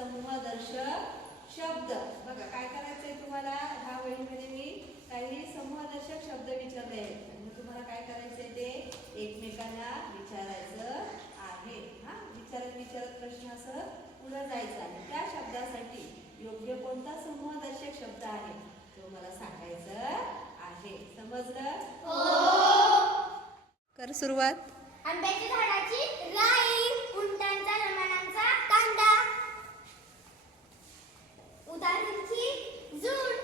समूहदर्शक शब्द. बघा काय करायचंय तुम्हाला, ह्या वहीमध्ये मी काही समूहदर्शक शब्द विचारले आहेत आणि तुम्हाला काय करायचंय ते एकमेकांना विचारायचं आहे. हा, विचारत प्रश्न असं पुढे जायचा आणि त्या शब्दासाठी योग्य कोणता समूहदर्शक शब्द आहे तो मला सांगायचं आहे. समजलं? कर सुरुवात. आंब्याच्या झाडाची राई, उंटांचा लमानांचा कांदा, उदाहरणची जून,